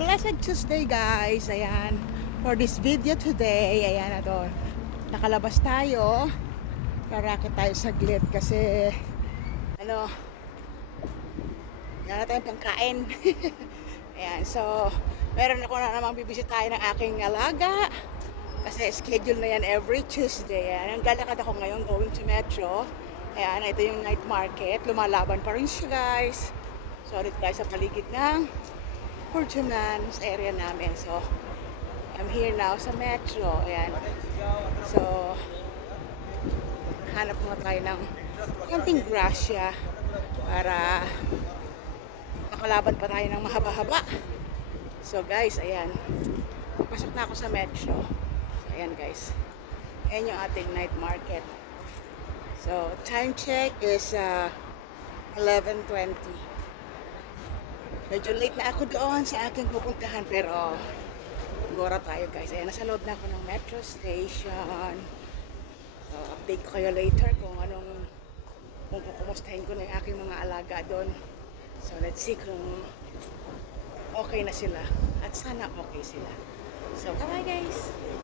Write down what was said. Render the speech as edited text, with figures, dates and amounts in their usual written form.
Blessed Tuesday guys, ayan. For this video today, ayan na to. Nakalabas tayo. Karakit tayo saglit kasi ano, wala na tayong pangkain. Ayan, so meron ako na namang bibisitahin ng aking alaga. Kasi schedule na yan every Tuesday. Ayan, naglalakad ako ngayon going to Metro. Ayan, ito yung night market. Lumalaban pa rin siya guys. So dito tayo sa paligid ng Fortunan sa area namin. So I'm here now sa Metro. Ayan. So hanap mo tayo ng konting grasya para makalaban pa tayo ng mahaba-haba. So guys, ayan. Pasok na ako sa Metro. So ayan guys. Ayan yung ating night market. So time check is 11:20. Medyo late na ako doon sa aking pupuntahan pero gora tayo guys. Ayan, nasa loob na ako ng metro station. So, update ko kayo later kung kumustahin ko na yung aking mga alaga doon. So, let's see kung okay na sila. At sana okay sila. So, bye guys!